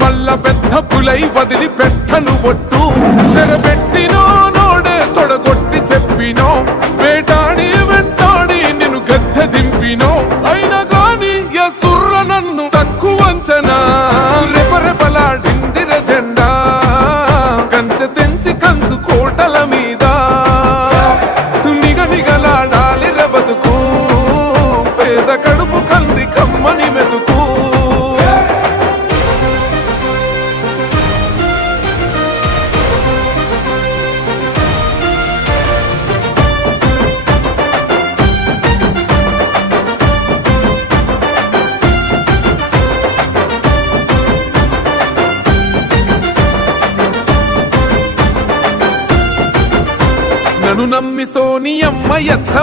మల్ల పెద్ద పులై వదిలి పెట్టను ఒట్టు చెరబెట్టినో నోడే తొడగొట్టి చెప్పినో వేటాడి వెంటాడి నిన్ను గద్దె దింపినో అయినా గాని ఎసుర్ర నన్ను తక్కువ అంచనా రెపరెపలాడిందిర జెండా కంచె తెంచి కంచు కోటల మీద నిగనిగలాడాలి బతుకు పేద కడుపు కంది కమ్మని మెతుకు నన్ను నమ్మి సోనియమ్మ ఎంత